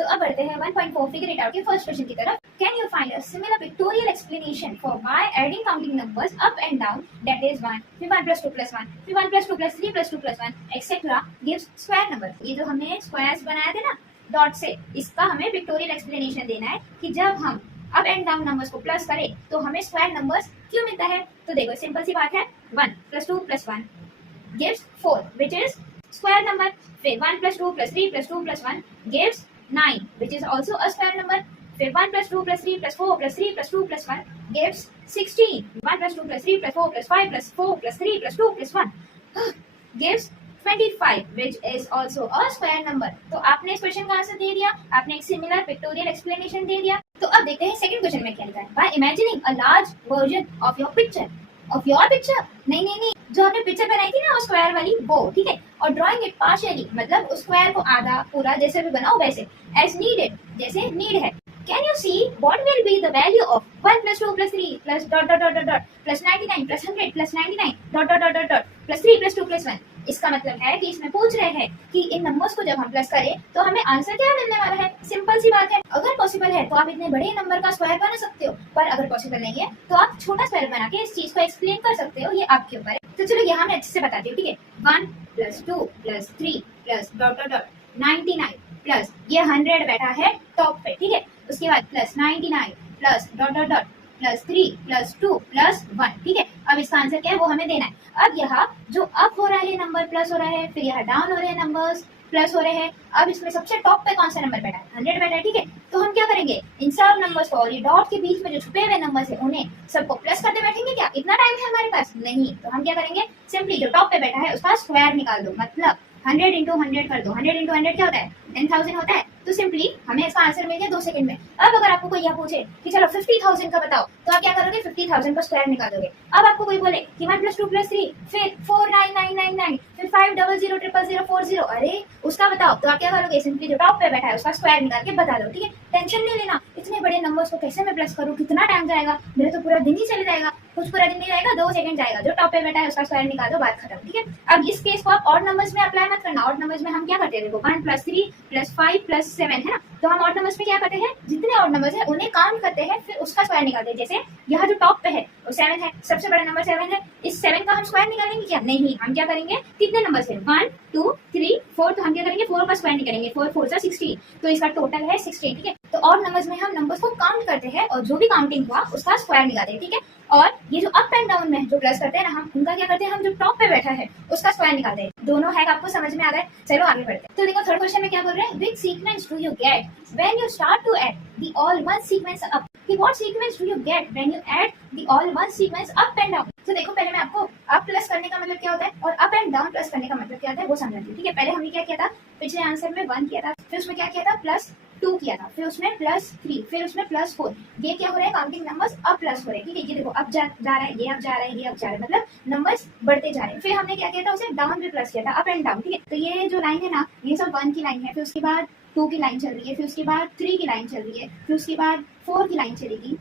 तो अब बढ़ते हैं 1.4 फिगर इट आउट के फर्स्ट क्वेश्चन की तरफ। Can you find a similar pictorial explanation for by adding counting numbers up and down, that is 1 फिर 1 plus 2 plus 1 फिर 1 plus 2 plus 3 plus 2 plus 1 etcetera gives square number. ये जो हमने squares बनाए थे ना डॉट से, इसका हमें पिक्टोरियल एक्सप्लेनेशन देना है कि जब हम अप एंड डाउन नंबर्स को प्लस करें तो हमें स्क्वायर नंबर्स क्यों मिलता है। तो देखो सिंपल सी बात है, 1 plus 2 plus 1 gives 4 which is square number, फिर 1 plus 2 plus 3 plus 2 plus 1 gives 9 which is also a square number, फिर 1 plus 2 plus 3 plus 4 plus 3 plus 2 plus 1 gives 16, 1 plus 2 plus 3 plus 4 plus 5 plus 4 plus 3 plus 2 plus 1 gives 25 which is also a square number। तो आपने इस question का answer दे दिया, आपने एक similar pictorial explanation दे दिया। तो अब देखते हैं सेकंड क्वेश्चन में क्या लिखा है। By imagining a large version of your picture, of your picture नहीं, जो आपने पिक्चर बनाई थी ना वो स्क्वायर वाली वो, ठीक है, और ड्राइंग इट पार्शियली मतलब उस स्क्वायर को आधा पूरा जैसे भी बनाओ वैसे, एज नीडेड जैसे नीड है। Can you see what will be the value of 1 plus 2 plus 3 plus dot dot dot dot dot plus 99 plus 100 plus 99 dot dot dot dot dot plus 3 plus 2 plus 1। इसका मतलब है कि इसमें पूछ रहे हैं कि इन नंबर्स को जब हम प्लस करें तो हमें आंसर क्या मिलने वाला है। सिंपल सी बात है, अगर पॉसिबल है तो आप इतने बड़े नंबर का स्क्वायर बना सकते हो, पर अगर पॉसिबल नहीं है तो आप छोटा स्क्वायर बना के इस चीज को एक्सप्लेन कर सकते हो, ये आपके ऊपर है। तो चलो यहाँ मैं अच्छे से बताती हूँ, ठीक है। 1 plus 2 plus 3 plus dot dot dot 99 plus ये 100 बैठा है टॉप पे, ठीक है, उसके बाद plus 99 plus dot dot dot plus 3 plus 2 plus 1, ठीक है। अब इसका आंसर क्या है वो हमें देना है। अब यहाँ जो अप हो रहा है नंबर प्लस हो रहा है, फिर यहाँ डाउन हो रहे हैं नंबर्स प्लस हो रहे हैं। अब इसमें सबसे टॉप पे कौन सा नंबर बैठा है, 100 बैठा है, ठीक है। तो हम क्या करेंगे, इन सब नंबर्स को और ये डॉट के बीच में जो छुपे हुए नंबर्स है उन्हें सबको प्लस करते बैठेंगे। क्या इतना टाइम है हमारे पास? नहीं। तो हम क्या करेंगे, सिंपली जो टॉप पे बैठा है उसका स्क्वायर निकाल दो, मतलब 100 इंटू 100 कर दो। 100 इंटू 100 क्या होता है, 10,000 होता है। तो सिंपली हमें इसका आंसर मिल गया 2 सेकंड में। अब अगर आपको कोई यह पूछे कि चलो 50,000 का बताओ, तो आप क्या करोगे, 50,000 का स्क्वायर निकाल दोगे। अब आपको कोई बोले कि 1 plus 2 plus 3 फिर 49999 फिर 500000040, अरे उसका बताओ, तो आप क्या करोगे, सिंपली जो टॉप पे बैठा है उसका स्क्वायर निकाल के बता दो, ठीक है। टेंशन नहीं लेना, इतने बड़े नंबर्स को कैसे मैं प्लस करूँ, कितना टाइम जाएगा, मेरा तो पूरा दिन ही चले जाएगा। कुछ पूरा दिन नहीं जाएगा, 2 सेकंड जाएगा। जो टॉप पे बैठा है उसका स्क्वायर निकाल दो, बात खत्म, ठीक है। अब इस केस को आप ऑड नंबर्स में अप्लाई मत करना। ऑड नंबर्स में हम क्या करते हैं, देखो 1 plus 3 plus 5 plus 7 है ना, तो हम ऑड नंबर्स में क्या करते हैं, जितने ऑड नंबर्स है उन्हें काउंट करते हैं, फिर उसका स्क्वायर निकालते हैं। जैसे यहाँ जो टॉप पे है वो 7 है, सबसे बड़ा नंबर 7 है, इस 7 का हम स्क्वायर निकालेंगे क्या, नहीं। हम क्या करेंगे, कितने नंबर्स है 1 2 3 4, तो हम क्या करेंगे 4 का स्क्वायर निकालेंगे, 4 4 16, तो इसका टोटल है 16, ठीक है। तो ऑड नंबर्स में हम नंबर्स को काउंट करते हैं और जो भी काउंटिंग हुआ उसका स्क्वायर निकालते हैं, ठीक है। और ये जो अप एंड डाउन में जो प्लस करते हैं ना, हम उनका क्या करते हैं, हम जो टॉप पे बैठा है उसका स्क्वायर निकालते हैं। दोनों हैक आपको समझ में आ गए। चलो आगे बढ़ते हैं। तो देखो थर्ड क्वेश्चन में क्या बोल रहे हैं, which sequence do you get when you start to add the all one sequence up, कि what sequence do you get when you add the all one sequence up and down. तो देखो पहले मैं आपको अप प्लस करने का मतलब क्या होता है और अप एंड डाउन प्लस करने का मतलब क्या होता है वो समझाती हूँ, ठीक है। पहले हमने क्या किया था, पिछले आंसर में 1 किया था, फिर उसमें क्या किया था +2 किया था, फिर उसमें +3, फिर उसमें +4। ये क्या हो रहा है, काउंटिंग नंबर्स अब प्लस हो रहे हैं, ठीक है। ये देखो अब जा रहा है, ये अब जा रहा है, ये अब जा रहा है, मतलब नंबर्स बढ़ते जा रहे हैं। फिर हमने क्या किया था, उसे डाउन भी प्लस किया था, अप एंड डाउन, ठीक है। तो ये जो लाइन है ना, ये सब 1 की लाइन है, फिर उसके बाद 2 की लाइन चल रही है, फिर उसके बाद 3 की लाइन चल रही है, फिर उसके बाद 4 की लाइन चलेगी।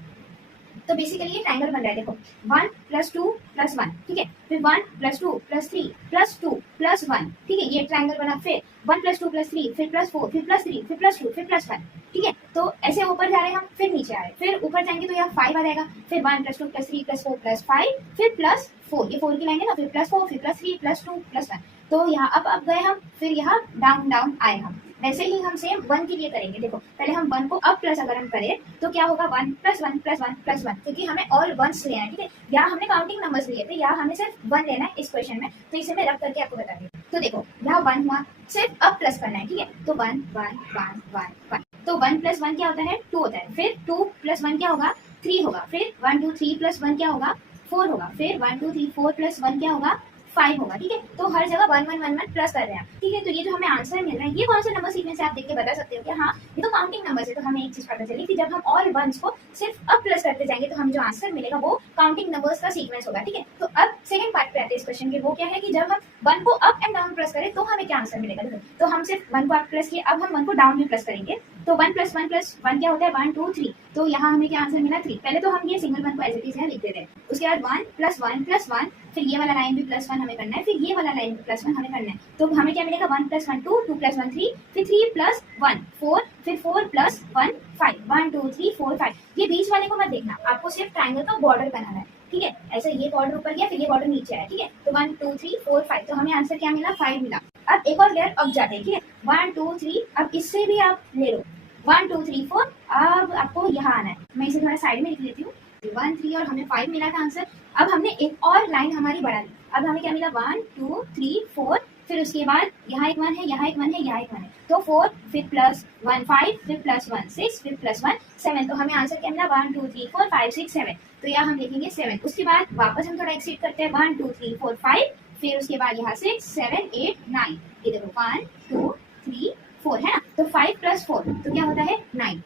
तो बेसिकली ये ट्रायंगल बन रहा है, देखो 1 + 2 + 1, ठीक है, फिर 1 + 2 + 3 + 2 + 1, ठीक है, ये ट्रायंगल बना। फिर 1 + 2 + 3 फिर +4 फिर +3 फिर +2 फिर +1, ठीक है। तो ऐसे ऊपर जा रहे हैं हम, फिर नीचे आ रहे हैं, फिर ऊपर जाएंगे तो यहाँ 5 आ जाएगा, फिर 1 + 2 + 3 + 4 + 5 फिर +4, ये 4 की लाइन है ना, फिर +4 फिर +3 +2 +1। तो यहाँ अब गए हम, फिर यहाँ डाउन डाउन आए हम। वैसे ही हम सेम 1 के लिए करेंगे। देखो पहले हम 1 को अप प्लस अगर हम करें तो क्या होगा, 1 + 1 + 1 + 1, क्योंकि हमें ऑल वंस लेना है, ठीक है। यहाँ हमने काउंटिंग नंबर्स लिए थे, यहाँ हमें सिर्फ 1 लेना है इस क्वेश्चन में, तो इसे मैं रख करके आपको बता दूँ। तो देखो यहाँ 1 हुआ, सिर्फ अप प्लस करना है, ठीक है। तो 1 1 1 1 1, तो 1 + 1 क्या होता है, 2 होता है। फिर 2 + 1 क्या होगा, 3 होगा। फिर 1 2 3 + 1 क्या होगा, 4 होगा। फिर 1 2 3 4 + 1 क्या होगा, 5 होगा, ठीक है। तो हर जगह 1 1 1 1 प्लस कर रहे हैं, ठीक है। तो ये जो हमें आंसर मिल रहा है, ये कौन सा नंबर सीक्वेंस है आप देख के बता सकते हो कि हाँ ये तो काउंटिंग नंबर्स है। तो हमें एक चीज पता चली कि जब हम ऑल वंस को सिर्फ अप प्लस करते जाएंगे तो हमें जो आंसर मिलेगा वो काउंटिंग नंबर्स का सीक्वेंस होगा, ठीक है। तो अब सेकंड पार्ट पे आते हैं इस क्वेश्चन के, वो क्या है कि जब हम 1 को अप एंड डाउन प्लस करें तो हमें क्या आंसर मिलेगा। तो हम सिर्फ 1 को अप प्लस किए, अब हम 1 को डाउन भी प्लस करेंगे तो 1 प्लस 1 प्लस 1 क्या होता है 1 2 3, तो यहाँ हमें क्या आंसर मिला 3। पहले तो हम ये सिंगल 1 को एज इट इज है लिख देते हैं, उसके बाद 1 प्लस 1 प्लस 1, फिर ये वाला लाइन भी प्लस 1 हमें करना है, फिर ये वाला लाइन भी प्लस 1 हमें करना है, तो हमें क्या मिलेगा 1 प्लस 1 2, 2 प्लस 1 3, फिर 3 प्लस 1 4, फिर 4 प्लस 1 5, 1 2 3 4 5। ये बीच वाले को मत देखना, आपको सिर्फ ट्राइंगल का बॉर्डर बनाना है, ठीक है। ऐसे ये बॉर्डर ऊपर गया, फिर ये बॉर्डर नीचे आया, ठीक है। तो 1 2 3 4 5, तो हमें आंसर क्या मिला 5 मिला। अब एक और लेयर अब जाते हैं, ठीक है। 1 2 3, अब इससे भी आप ले लो 1 2 3 4, अब आपको यहाँ आना है, मैं इसे थोड़ा साइड में लिख लेती हूँ। 1 3 और हमें 5 मिला था आंसर। अब हमने एक और लाइन हमारी बढ़ा ली, अब हमें क्या मिला 1 2 3 4, फिर उसके बाद यहाँ एक 1 है, यहाँ एक 1 है, यहाँ एक 1 है, तो 4, फिर प्लस 1 5, फिर प्लस 1 6, फिर प्लस 1 7, तो हमें आंसर क्या मिला 1 2 3 4 5 6 7, तो यहाँ हम लिखेंगे 7। उसके बाद वापस हम थोड़ा एक्सीड करते हैं 1 2 3 4 5, फिर उसके बाद यहाँ 6 7 8 9, ये देखो 1 2 3 4 है ना, तो 5 प्लस 4 तो क्या होता है 9।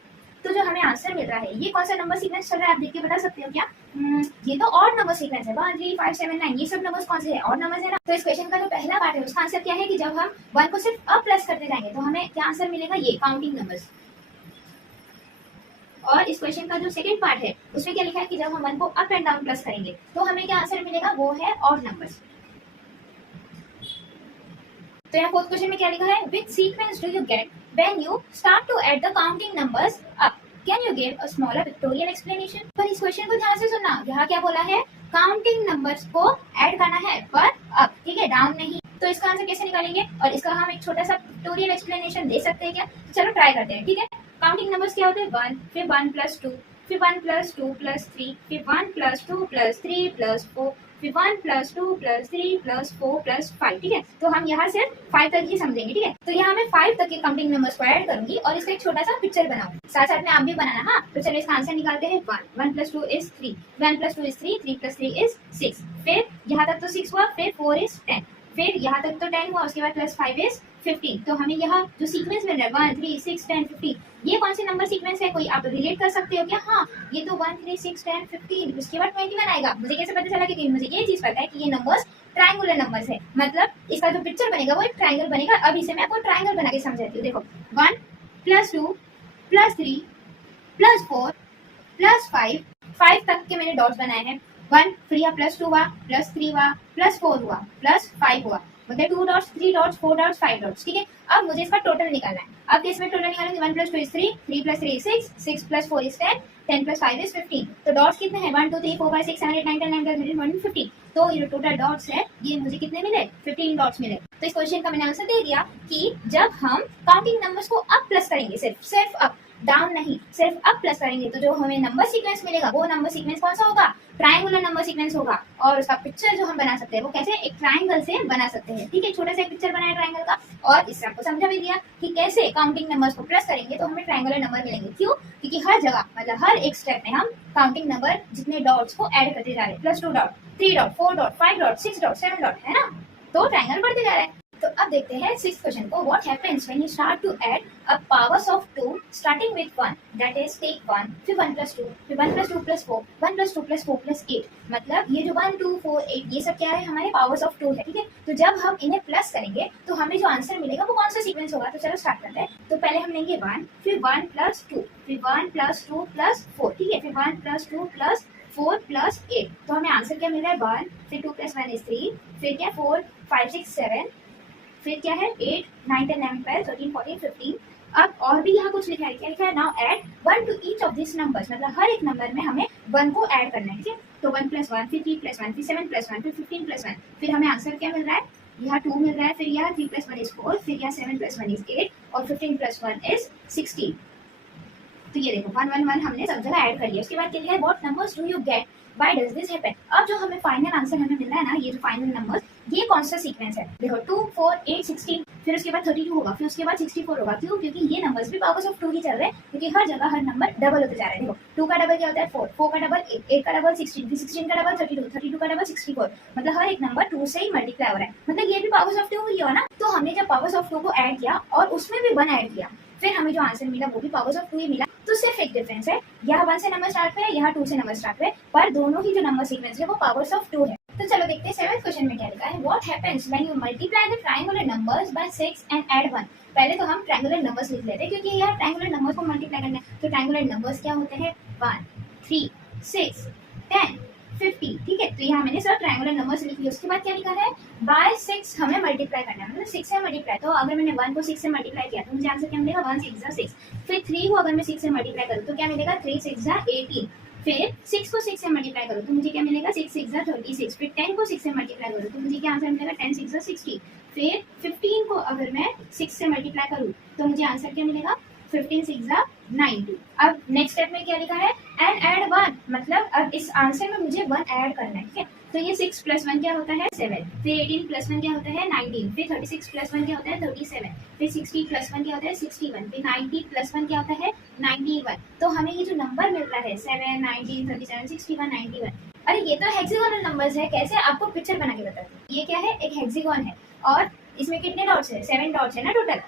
तो जो हमें आंसर मिल रहा है ये कौन सा नंबर सीक्वेंस चल रहा है आप देख के बता सकते हो क्या? ये तो ऑड नंबर सीक्वेंस है, 1 3 5 7 9, ये सब नंबर्स कौन से हैं? ऑड नंबर्स है ना। तो इस क्वेश्चन का जो पहला पार्ट है उसका आंसर क्या है कि जब हम 1 को सिर्फ अप प्लस करते जाएंगे तो हमें क्या आंसर मिलेगा, ये काउंटिंग नंबर्स। और इस क्वेश्चन का जो सेकंड पार्ट है उसमें क्या लिखा है कि जब हम 1 को अप एंड डाउन प्लस करेंगे तो हमें क्या आंसर मिलेगा, वो है ऑड नंबर्स। तो यहाँ फोर्थ क्वेश्चन में क्या लिखा है, which sequence do you get when you start to add the counting numbers up, can you give a smaller pictorial explanation. पर इस क्वेश्चन को ध्यान से सुनना, यहाँ क्या बोला है, काउंटिंग नंबर्स को ऐड करना है पर अप, ठीक है, डाउन नहीं। तो इसका आंसर कैसे निकालेंगे और इसका हम एक छोटा सा पिक्टोरियल एक्सप्लेनेशन दे सकते हैं क्या? चलो ट्राई करते हैं, ठीक है। काउंटिंग नंबर्स क्या होते हैं, 1, फिर 1 प्लस 2, फिर 1 प्लस 2 प्लस 3, फिर 1 प्लस 2 प्लस 3 प्लस 4, फिर 1 प्लस 2 प्लस 3 प्लस 4 प्लस 5, ठीक है। तो हम यहाँ से 5 तक ही समझेंगे, ठीक है। तो यहाँ मैं 5 तक के काउंटिंग नंबर्स को ऐड करूंगी और इसका एक छोटा सा पिक्चर बनाऊंगी, साथ साथ में आप भी बनाना। हाँ, तो चलो इसका आंसर निकालते हैं। 1 plus 2 is 3, 1 plus 2 is 3, 3 plus 3 is 6, फिर यहाँ तक तो 6 हुआ, फिर 4 इज 10, फिर यहाँ तक तो 10 हुआ, उसके बाद प्लस 5 इज 15। तो हमें यहाँ जो सीक्वेंस मिल रहा है 1 3 6 10 15, ये कौन से नंबर सीक्वेंस है, कोई आप रिलेट कर सकते हो क्या? हाँ, ये तो 1 3 6 10 15, उसके बाद 21 आएगा। मुझे कैसे पता चला? क्योंकि मुझे ये चीज पता है कि ये नंबर्स ट्रायंगुलर नंबर्स है, मतलब इसका जो पिक्चर बनेगा वो एक ट्रायंगल बनेगा। अब इसे मैं आपको ट्रायंगल बना के समझाती हूँ। देखो 1 प्लस 2 प्लस 3 प्लस 4 प्लस 5 तक के मैंने डॉट्स बनाए हैं। 1 फिर यहाँ प्लस 2 हुआ, प्लस 3 हुआ, प्लस 4 हुआ, प्लस 5 हुआ, मतलब 2 डॉट्स 3 डॉट्स 4 डॉट्स 5 डॉट्स, ठीक है। अब मुझे इसका टोटल निकालना है। अब इसमें टोटल निकालेंगे 1 plus 2 is 3, 3 plus 3 is 6, 6 plus 4 is 10, 10 plus 5 is 15। तो डॉट्स कितने हैं? 1 2 3 4 5 6 7 8 9 10 11 12 13 14 15। तो ये टोटल डॉट्स है, ये मुझे कितने मिले? 15 डॉट्स मिले। तो इस क्वेश्चन का मैंने आंसर दे दिया कि जब हम काउंटिंग नंबर्स को अप प्लस करेंगे, सिर्फ अप, डाउन नहीं, सिर्फ अप प्लस करेंगे, तो जो हमें नंबर सीक्वेंस मिलेगा वो नंबर सीक्वेंस कौन सा होगा? ट्रायंगुलर नंबर सीक्वेंस होगा। और उसका पिक्चर जो हम बना सकते हैं वो कैसे? एक ट्रायंगल से बना सकते हैं, ठीक है। छोटा सा एक पिक्चर बनाया ट्रायंगल का, और इससे आपको समझा भी दिया कि कैसे काउंटिंग नंबर्स को प्लस करेंगे तो हमें ट्रायंगुलर नंबर मिलेंगे। क्यों? क्योंकि हर जगह, मतलब हर एक स्टेप में हम काउंटिंग नंबर जितने डॉट्स को ऐड करते जा रहे हैं, plus 2 dot, 3 dot, 4 dot, 5 dot, 6 dot, 7 dot, है ना। तो ट्रायंगल बढ़ते जा रहा है। तो अब देखते हैं सिक्स्थ क्वेश्चन को। What happens when you start to add a powers of 2 starting with 1, that is take 1, फिर 1 प्लस 2, फिर 1 plus 2 plus 4, 1 plus 2 plus 4 plus 8, मतलब ये जो 1 2 4 8 ये सब क्या है? हमारे पावर्स ऑफ 2 है, ठीक है। तो जब हम इन्हें प्लस करेंगे तो हमें जो आंसर मिलेगा वो कौन सा सीक्वेंस होगा? तो चलो स्टार्ट करते हैं। तो पहले हम लेंगे 1, फिर 1 प्लस 2, फिर 1 प्लस 2 प्लस 4, ठीक है, फिर 1 प्लस 2 प्लस 4 प्लस 8। तो हमें आंसर क्या मिल रहा है? 1, फिर 2 प्लस 1 इज 3, फिर क्या 4 5 6 7, फिर क्या है 8 9 10 11 12 13 14 15। अब और भी यहाँ कुछ लिखा है, क्या लिखा है? Now add 1 to each of this numbers, मतलब हर एक नंबर में हमें 1 को ऐड करना है, ठीक है। तो 1 प्लस 1, फिर 3 प्लस 1, फिर 7 प्लस 1, फिर 15 प्लस 1, फिर हमें आंसर क्या मिल रहा है? यहाँ 2 मिल रहा है, फिर यहाँ 3 प्लस 1 इज 4, फिर यहाँ 7 प्लस 1 इज 8, और 15 प्लस 1 इज 16। तो ये देखो 1 1 1 हमने सब जगह ऐड कर लिया। उसके बाद क्या लिखा है? What numbers do you gate why does this happen. अब जो हमें फाइनल आंसर हमें मिल रहा है ना, ये जो फाइनल नंबर्स, ये कौन सा सीक्वेंस है? देखो 2 4 8 16, फिर उसके बाद 32 होगा, फिर उसके बाद 64 होगा। क्यों? क्योंकि ये नंबर्स भी पावर्स ऑफ 2 ही चल रहे हैं, क्योंकि हर जगह हर नंबर डबल होते जा रहे हैं। देखो 2 का डबल क्या होता है? 4, 4 का डबल 8, 8 का डबल 16, फिर 16 का डबल 32, 32 का डबल 64, मतलब हर एक नंबर 2 से ही मल्टीप्लाई हो रहा है, मतलब ये भी पावर्स ऑफ 2 ही हो ना। तो हमने जब पावर्स ऑफ 2 को ऐड किया और उसमें भी 1 ऐड किया, फिर हमें जो आंसर मिला वो भी पावर्स ऑफ 2 ही मिला। तो सिर्फ एक डिफरेंस है, यहाँ 1 से नंबर स्टार्ट हुए, यहाँ 2 से नंबर स्टार्ट हुए, पर दोनों ही जो नंबर सीक्वेंस है वो पावर्स ऑफ 2 है। तो चलो देखते हैं सेवेंथ क्वेश्चन में क्या लिखा है। What happens when you multiply the triangular numbers by 6 and add 1। पहले तो हम ट्रायंगुलर नंबर्स लिख लेते हैं क्योंकि यार ट्रायंगुलर नंबर्स को मल्टीप्लाई करना है। तो ट्रायंगुलर नंबर्स क्या होते हैं 1 3 6 10 50। ठीक है, तो यहाँ मैंने सब ट्रायंगुलर नंबर्स लिख लिया। उसके बाद क्या लिखा है बाय 6 हमें मल्टीप्लाई करना है, मतलब 6 से मल्टीप्लाई। तो अगर मैंने 1 को 6 से मल्टीप्लाई किया तो मुझे आंसर क्या मिलेगा 1 6 6। फिर 3 को अगर मैं 6 से मल्टीप्लाई करूँ तो क्या मिलेगा 3 6 18। फिर 6 को 6 से मल्टीप्लाई करो तो मुझे क्या मिलेगा 6 6 36। फिर 10 को 6 से मल्टीप्लाई करो तो मुझे क्या आंसर मिलेगा 10 6 60। फिर 15 को अगर मैं 6 से मल्टीप्लाई करूँ तो मुझे आंसर क्या मिलेगा 15 6 90। अब नेक्स्ट स्टेप में क्या लिखा है एंड ऐड 1, मतलब अब इस आंसर में मुझे 1 ऐड करना है। ठीक है, तो ये 6 प्लस 1 क्या होता है 7। फिर 18 प्लस 1 क्या होता है 19। फिर 36 प्लस 1 क्या होता है 37। फिर 60 प्लस 1 क्या होता है 61। फिर 90 प्लस 1 क्या होता है 91। तो हमें ये जो नंबर मिल रहा है 7 19 37 61 91। अरे ये तो हेक्सागोनल नंबर्स है, कैसे आपको पिक्चर बना के बताती हूँ। ये क्या है एक हेक्सागोन है और इसमें कितने डॉट्स है 7 डॉट्स है ना टोटल।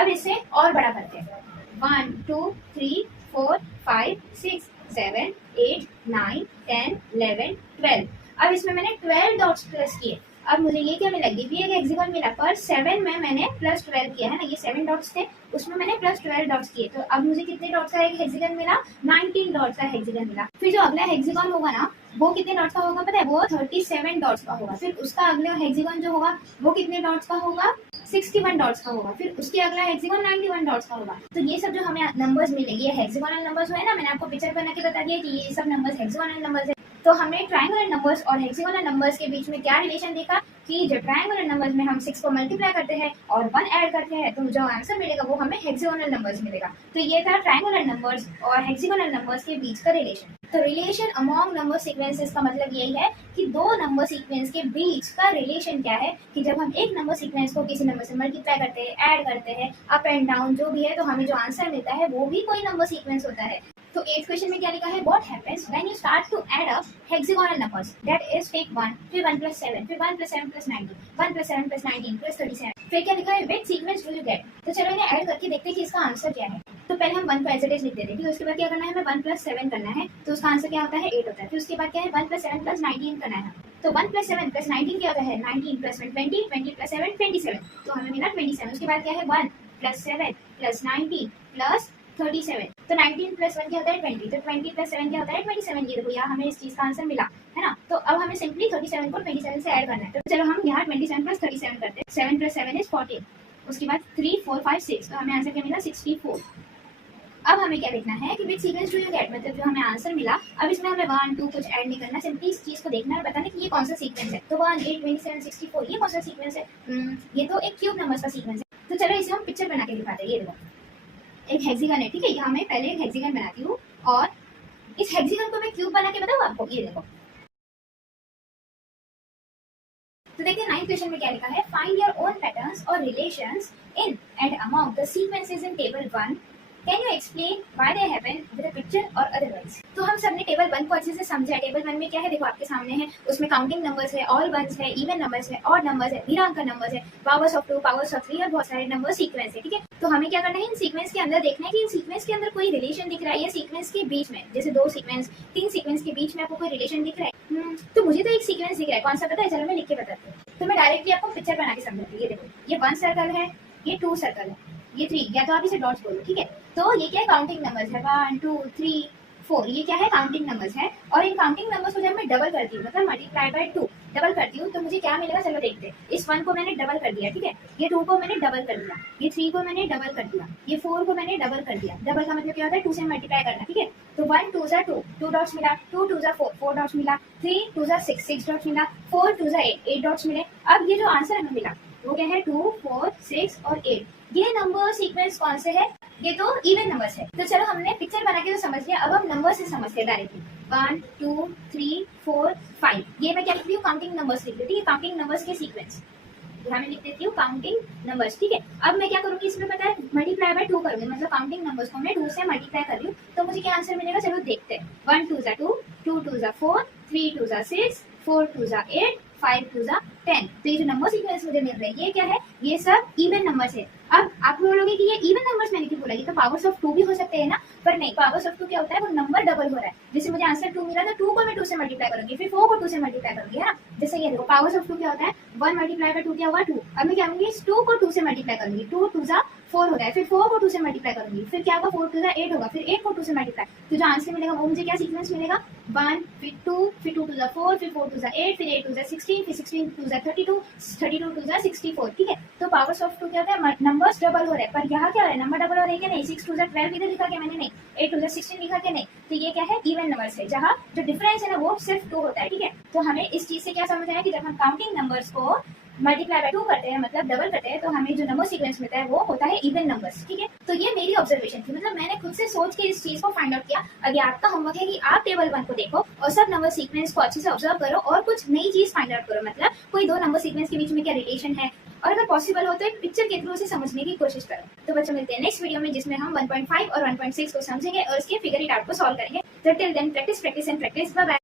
अब इसे और बड़ा करते हैं 1 2 3 4 5 6 7 8 9 10 11 12। अब इसमें मैंने 12 डॉट्स प्लस किए। अब मुझे ये क्या मिला ये भी एक हेक्सागोन मिला, पर 7 में मैंने प्लस 12 किया है ना। ये 7 डॉट्स थे उसमें मैंने प्लस 12 डॉट्स किए, तो अब मुझे कितने डॉट्स का एक हेक्सागोन मिला 19 डॉट्स का हेक्सागोन मिला। फिर जो अगला हेक्सागोन होगा ना वो कितने डॉट्स का होगा पता है, वो 37 डॉट्स का होगा। फिर उसका अगला हेक्सागोन जो होगा वो कितने डॉट्स का होगा 61 डॉट्स का होगा। फिर उसके अगला हेक्सागोन 91 डॉट्स का होगा। तो ये सब जो हमें नंबर्स मिलेंगे ये हेक्सागोनल नंबर्स है ना। मैंने आपको पिक्चर बना के बता दिया कि ये सब नंबर्स हेक्सागोनल नंबर्स है। तो हमने ट्रायंगुलर नंबर्स और हेक्सागोनल नंबर्स के बीच में क्या रिलेशन देखा कि जब ट्रायंगुलर नंबर्स में हम 6 को मल्टीप्लाई करते हैं और 1 ऐड करते हैं तो जो आंसर मिलेगा वो हमें हेक्सागोनल नंबर्स मिलेगा। तो ये था ट्रायंगुलर नंबर्स और हेक्सागोनल नंबर्स के बीच का रिलेशन। तो रिलेशन अमॉन्ग नंबर सीक्वेंसेस का मतलब यही है कि दो नंबर सीक्वेंस के बीच का रिलेशन क्या है कि जब हम एक नंबर सीक्वेंस को किसी नंबर से मल्टीप्लाई करते हैं ऐड करते हैं अप एंड डाउन जो भी है तो हमें जो आंसर मिलता है वो भी कोई नंबर सीक्वेंस होता है। तो 8th क्वेश्चन में क्या लिखा है what happens when you start to add up hexagonal numbers that is take 1 फिर 1 + 7 फिर 1 + 7 + 90 1 + 7 + 19 + 37। फिर क्या लिखा है which sequence do you gate. तो चलो इन्हें ऐड करके देखते हैं कि इसका आंसर क्या है। तो पहले हम 1 को एज इट इज लिख देते हैं, फिर उसके बाद क्या करना है हमें 1 + 7 करना है तो उसका आंसर क्या होता है 8 होता है। फिर उसके बाद क्या है 1 + 7 + 19 करना है। तो 1 + 7 + 19 क्या होता है 19 + 1 20 20 + 7 27। तो हमें मिला 27। उसके बाद क्या है 1 + 7 + 19 + 37। तो 19 + 1 क्या होता है 20। तो 20 + 7 क्या होता है 27। ये देखो यहाँ हमें इस चीज का आंसर मिला है ना। तो अब हमें सिंपली 37 को 27 से ऐड करना है। तो चलो हम यहाँ 27 + 37 करते हैं। 7 + 7 = 14। उसके बाद 3 4 5 6 तो हमें आंसर क्या मिला 64। अब हमें क्या देखना है कि विच सीक्वेंस डू यू गेट, मतलब जो हमें आंसर मिला अब इसमें हमें 1 2 कुछ ऐड नहीं करना, सिंपली इस चीज को देखना है और बताना कि ये कौन सा सीक्वेंस है। तो 1 8 27 64 ये कौन सा सीक्वेंस है ये तो एक क्यूब नंबर्स का सीक्वेंस है। तो चलो इसे हम पिक्चर बना के दिखाते हैं। ये देखो एक हेक्सागन है, ठीक है। यहाँ मैं पहले एक हेक्सागन बनाती हूँ और इस हेक्सागन को मैं क्यूब बना के बताऊँ आपको। ये देखो तो देखिए 9th क्वेश्चन में क्या लिखा है फाइंड योर ओन पैटर्न्स और relations in and among the sequences in table 1 can you explain why they happen with a picture और अदरवाइज। तो हम सबने टेबल 1 को अच्छे से समझा। टेबल 1 में क्या है देखो आपके सामने है, उसमें काउंटिंग नंबर्स है, ऑल वंस है, इवन नंबर्स है, ऑड नंबर्स है, भिन्नांक नंबर्स है, पावर्स ऑफ 2 पावर्स ऑफ 3 और बहुत सारे नंबर सीक्वेंस है। ठीक है, तो हमें क्या करना है इन सीक्वेंस के अंदर देखना है कि इन सीक्वेंस के अंदर कोई रिलेशन दिख रहा है या सीक्वेंस के बीच में, जैसे 2 सीक्वेंस 3 सीक्वेंस के बीच में आपको कोई रिलेशन दिख रहा है। तो मुझे तो एक सीक्वेंस दिख रहा है, कौन सा पता है, चलो मैं लिख के बताती हूँ। तो मैं डायरेक्टली आपको पिक्चर बना के समझाती हूँ। ये देखो ये 1 सर्कल है, ये 2 सर्कल है, ये 3 या तो आप इसे डॉट्स बोलो। ठीक है, तो ये क्या है काउंटिंग नंबर्स है 1 2 3 4 ये क्या है काउंटिंग नंबर्स है। और इन काउंटिंग नंबर्स को जब मैं डबल करती हूँ मतलब मल्टीप्लाई बाय 2 डबल करती हूँ तो मुझे क्या मिलेगा चलो देखते हैं। इस 1 को मैंने डबल कर दिया, ठीक है, ये 2 को मैंने डबल कर दिया, ये 3 को मैंने डबल कर दिया, ये 4 को मैंने डबल कर दिया। डबल का मतलब क्या होता है 2 से मल्टीप्लाई करना। ठीक है, तो 1 2 2 2 डॉट्स मिला, 2 2 4 4 डॉट्स मिला, 3 2 6 6 डॉट्स मिला, 4 2 8 8 डॉट्स मिले। अब ये जो आंसर हमें मिला वो क्या है 2 4 6 और 8। ये नंबर सीक्वेंस कौन से है, ये तो इवन नंबर्स है। तो चलो हमने पिक्चर बना के तो समझ लिया, अब हम नंबर से समझते हैं डायरेक्टली। 1 2 3 4 5 ये मैं क्या लिख रही हूँ काउंटिंग नंबर्स लिख देती हूँ, काउंटिंग नंबर्स के सीक्वेंस यहाँ मैं लिख देती हूँ काउंटिंग नंबर्स। ठीक है, अब मैं क्या करूँगी इसमें पता है मल्टीप्लाई बाय 2 करूँगी, मतलब काउंटिंग नंबर्स को मैं 2 से मल्टीप्लाई कर रही हूँ तो मुझे क्या आंसर मिलेगा चलो देखते हैं। 1 2 2 2 2 4 3 2 6 4 2 8 5 2 10। तो ये जो नंबर सीक्वेंस मुझे मिल रहे हैं ये क्या है, ये सब इवन नंबर्स है। अब आप बोलोगे कि ये इवन नंबर्स मैंने क्यों बोला, ये तो पावर्स ऑफ 2 भी हो सकते हैं ना, पर नहीं, पावर्स ऑफ 2 क्या होता है, वो नंबर डबल हो रहा है। जैसे मुझे आंसर 2 मिला तो 2 को मैं 2 से मल्टीप्लाई करूंगी, फिर 4 को 2 से मल्टीप्लाई करूंगी, है ना। जैसे ये देखो पावर्स ऑफ 2 क्या होता है, 1 मल्टीप्लाई बाय 2 क्या होगा 2। अब मैं क्या करूंगी, इस 2 को 2 से मल्टीप्लाई करूंगी, 2 2 जा 4 हो गया, फिर 4 को 2 से मल्टीप्लाई करूंगी, फिर क्या होगा 4 2 जा 8 होगा, फिर 8 को 2 से मल्टीप्लाई, तो जो आंसर मिलेगा वो मुझे क्या सीक्वेंस मिलेगा, 1 फिर 2 फिर 2 2 जा 4 फिर 4 2 जा 8 फिर 8 2 जा 16 फिर 16 2 जा 32 32 2 जा 64। ठीक है, तो पावर्स ऑफ 2 क्या होता है, नंबर्स डबल हो रहे हैं, पर यहाँ क्या हो रहा है, नंबर डबल हो रहे हैं क्या, नहीं। 6 2 जा 12 इधर लिखा क्या मैंने, नहीं। 8 2 जा 16 लिखा क्या, नहीं। तो ये क्या है, इवन नंबर्स है, जहाँ जो डिफरेंस है ना वो सिर्फ 2 होता है। ठीक है, तो हमें इस चीज से क्या समझ आया कि जब हम काउंटिंग नंबर्स को मल्टीप्लाई बाय 2 करते हैं, मतलब डबल करते हैं, तो हमें जो नंबर सीक्वेंस मिलता है वो होता है इवन नंबर्स। ठीक है, तो ये मेरी ऑब्जर्वेशन थी, मतलब मैंने खुद से सोच के इस चीज को फाइंड आउट किया। अभी आपका होमवर्क है कि आप टेबल 1 को देखो और सब नंबर सीक्वेंस को अच्छे से ऑब्जर्व करो और कुछ नई चीज फाइंड आउट करो, मतलब कोई दो नंबर सीक्वेंस के बीच में क्या रिलेशन है, और अगर पॉसिबल हो तो एक पिक्चर के थ्रू से समझने की कोशिश करो। तो बच्चों मिलते हैं नेक्स्ट वीडियो में, जिसमें हम 1.5 और 1.6 को समझेंगे और इसके फिगर इट आउट को सॉल्व करेंगे। तो till then practice practice and practice. Bye bye.